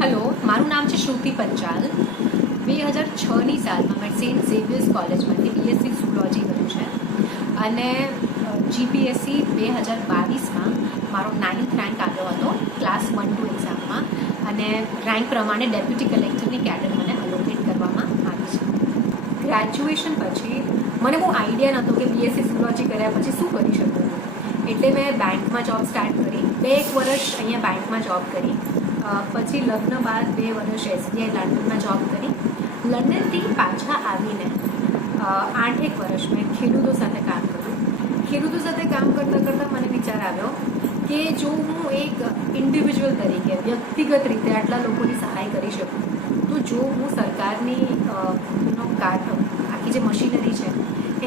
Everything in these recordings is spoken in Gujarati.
હેલો, મારું નામ છે શ્રુતિ પંચાલ. 2006ની સાલમાં મેં સેન્ટ ઝેવિયર્સ કોલેજમાંથી બીએસસી ઝૂલોજી કર્યું છે અને જીપીએસસી 2022માં મારો 9th રેન્ક આવ્યો હતો ક્લાસ 1-2 એક્ઝામમાં અને રેન્ક પ્રમાણે ડેપ્યુટી કલેક્ટરની કેડર મને અલોકેટ કરવામાં આવી છે. ગ્રેજ્યુએશન પછી મને બહુ આઈડિયા નહોતો કે બીએસસી ઝૂલોજી કર્યા પછી શું કરી શકું, એટલે મેં બેંકમાં જોબ સ્ટાર્ટ કરી. 2 વર્ષ અહીંયા બેંકમાં જોબ કરી. પછી લગ્ન બાદ 2 વર્ષ એસબીઆઈ લંડનમાં જોબ કરી. લંડનથી પાછા આવીને 8-1 વર્ષ મેં ખેડૂતો સાથે કામ કર્યું. ખેડૂતો સાથે કામ કરતાં કરતાં મને વિચાર આવ્યો કે જો હું એક ઇન્ડિવિજ્યુઅલ તરીકે વ્યક્તિગત રીતે આટલા લોકોની સહાય કરી શકું, તો જો હું સરકારની આખી જે મશીનરી છે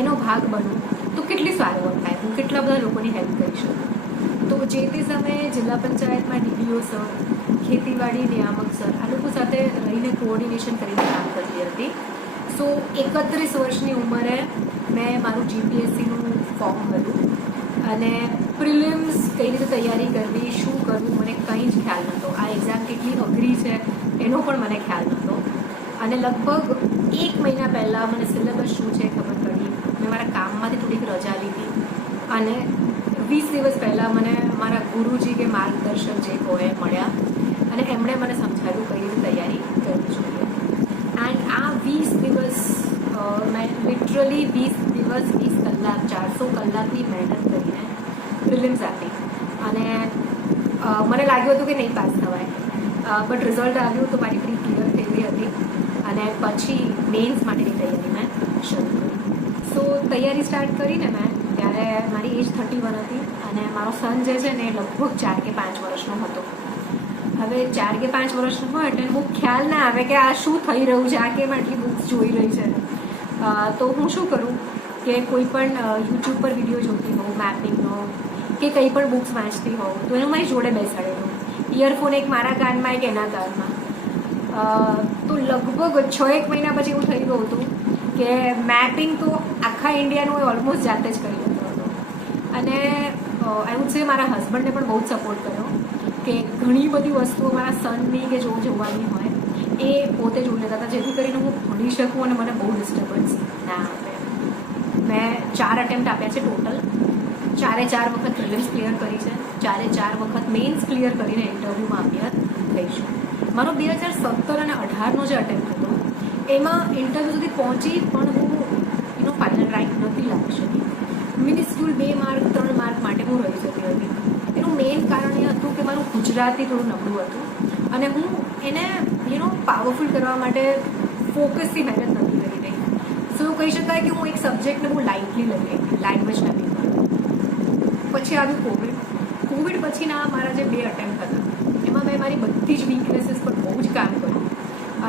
એનો ભાગ બનું તો કેટલી સારું થાય, હું કેટલા બધા લોકોની હેલ્પ કરી શકું. તો જે તે સમયે જિલ્લા પંચાયતમાં ડીડીઓ સર, ખેતીવાડી નિયામક સર આ લોકો સાથે રહીને કોઓર્ડિનેશન કરીને કામ કરતી હતી. સો 31 વર્ષની ઉંમરે મેં મારું જીપીએસસીનું ફોર્મ ભર્યું અને પ્રિલિમ્સ કઈ રીતે તૈયારી કરવી, શું કરવું, મને કંઈ જ ખ્યાલ નહોતો. આ એક્ઝામ કેટલી અઘરી છે એનો પણ મને ખ્યાલ નહોતો. અને લગભગ 1 મહિના પહેલાં મને સિલેબસ શું છે ખબર પડી. મેં મારા કામમાંથી થોડીક રજા લીધી અને 20 દિવસ પહેલાં મને મારા ગુરુજી કે માર્ગદર્શક જે હોય મળ્યા અને એમણે મને સમજાવ્યું કઈ રીતે તૈયારી કરવી જોઈએ. એન્ડ આ 20 દિવસ મેં લિટરલી 20 દિવસ 20 કલાક 400 કલાકની મહેનત કરીને પ્રિલિમ્સ આપી અને મને લાગ્યું હતું કે નહીં પાસ થવાય, બટ રિઝલ્ટ આવ્યું તો મારી પ્રી ક્લિયર થઈ ગઈ હતી અને પછી મેન્સ માટેની તૈયારી મેં શરૂ કરી. સો તૈયારી સ્ટાર્ટ કરીને મેં ત્યારે મારી એજ 31 હતી અને મારો સન જે છે ને એ લગભગ 4 કે 5 વર્ષનો હતો. હવે 4 કે 5 વર્ષનો હોય એટલે બહુ ખ્યાલ ના આવે કે આ શું થઈ રહ્યું છે, આ કેમ આટલી બુક્સ જોઈ રહી છે. તો હું શું કરું કે કોઈ પણ યુટ્યુબ પર વિડીયો જોતી હોઉં મેપિંગનો કે કંઈ પણ બુક્સ વાંચતી હોઉં તો એનું મારી જોડે બેસાડેલું, ઇયરફોન એક મારા કાનમાં એક એના કાનમાં. તો લગભગ 6-1 મહિના પછી એવું થઈ ગયું હતું કે મેપિંગ તો આખા ઇન્ડિયાનું ઓલમોસ્ટ જાતે જ કરી લેતો હતો. અને આઈ વુડ સે મારા હસબન્ડને પણ બહુ જ સપોર્ટ કર્યો કે ઘણી બધી વસ્તુઓ મારા સનની કે જોવાની હોય એ પોતે જોઈ લેતા હતા, જેથી કરીને હું ભણી શકું અને મને બહુ ડિસ્ટર્બન્સ ના આવે. મેં 4 અટેમ્પ્ટ આપ્યા છે ટોટલ. 4 વખત પ્રિલિમ્સ ક્લિયર કરી છે, 4 વખત મેન્સ ક્લિયર કરીને ઇન્ટરવ્યૂમાં અપિયર થઈ છું. મારો 2017 અને 18નો જે અટેમ્પ્ટ હતો એમાં ઇન્ટરવ્યૂ સુધી પહોંચી પણ હું ફાઇનલ રેન્ક નથી લાવી શકી. મિનિસ્ક્યુલ 2 માર્ક 3 માર્ક માટે હું રહી જતી હતી. એનું મેઇન કારણ એ હતું કે મારું ગુજરાતી થોડું નબળું હતું અને હું એને પાવરફુલ કરવા માટે ફોકસથી મહેનત નથી કરી રહી. સો એવું કહી શકાય કે હું એક સબ્જેક્ટને બહુ લાઇટલી લઈ રહી હતી, લેંગ્વેજના પેપર. પછી આવ્યું કોવિડ પછીના મારા જે 2 અટેમ્પ્ટ હતા એમાં મેં મારી બધી જ વીકનેસીસ પર બહુ જ કામ કર્યું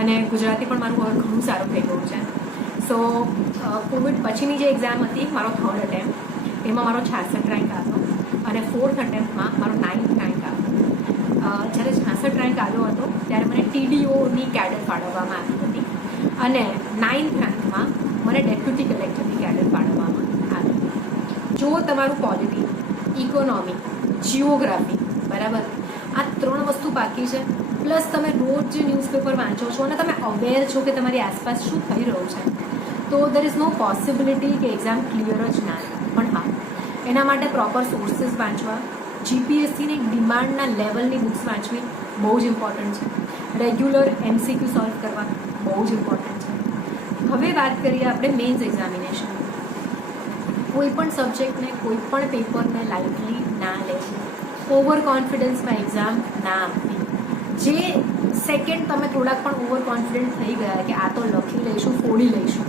અને ગુજરાતી પણ મારું હવે ઘણું સારું થઈ ગયું છે. સો કોવિડ પછીની જે એક્ઝામ હતી મારો 3rd અટેમ્પ્ટ, એમાં મારો 66 રેન્ક આવ્યો અને 4th અટેમ્પ્ટમાં મારો 9th રેન્ક આવ્યો. જ્યારે 66 રેન્ક આવ્યો હતો ત્યારે મને ટીડીઓની કેડર ફાળવવામાં આવી હતી અને 9th રેન્કમાં મને ડેપ્યુટી કલેક્ટરની કેડર ફાળવવામાં આવી. જો તમારું પોલિટી, ઇકોનોમી, જિયોગ્રાફી બરાબર આ 3 વસ્તુ બાકી છે, પ્લસ તમે રોજ જે ન્યૂઝપેપર વાંચો છો અને તમે અવેર છો કે તમારી આસપાસ શું થઈ રહ્યું છે, તો દેર ઇઝ નો પોસિબિલિટી કે એક્ઝામ ક્લિયર જ ના થાય. પણ હા, એના માટે પ્રોપર સોર્સિસ વાંચવા, જીપીએસસીની ડિમાન્ડના લેવલની બુક્સ વાંચવી બહુ જ ઇમ્પોર્ટન્ટ છે. રેગ્યુલર એમસીક્યુ સોલ્વ કરવા બહુ જ ઇમ્પોર્ટન્ટ છે. હવે વાત કરીએ આપણે મેન્સ એક્ઝામિનેશન. કોઈ પણ સબ્જેક્ટને, કોઈ પણ પેપરને લાઇટલી ના લેવું, ઓવર કોન્ફિડન્સમાં એક્ઝામ ના આપવી. જે સેકન્ડ તમે થોડાક પણ ઓવર કોન્ફિડન્ટ થઈ ગયા કે આ તો લખી લઈશું, ફોડી લઈશું,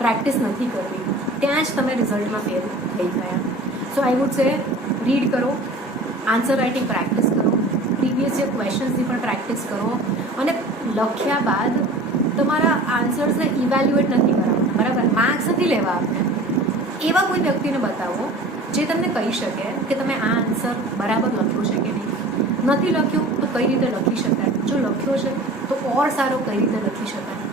પ્રેક્ટિસ નથી કરવી, ત્યાં જ તમે રિઝલ્ટમાં ફેલ થઈ ગયા. સો આઈ વુડ સે રીડ કરો, આન્સર રાઇટિંગ પ્રેક્ટિસ કરો, પ્રીવિયસ જે ક્વેશ્ચન્સની પણ પ્રેક્ટિસ કરો અને લખ્યા બાદ તમારા આન્સર્સને ઇવેલ્યુએટ નથી કરાવવા, બરાબર? માર્ક્સ નથી લેવા આપણે. એવા કોઈ વ્યક્તિને બતાવો જે તમને કહી શકે કે તમે આ આન્સર બરાબર લખ્યો છે કે નહીં. નથી લખ્યો તો કઈ રીતે લખી શકાય, જો લખ્યો છે તો ઓર સારો કઈ રીતે લખી શકાય.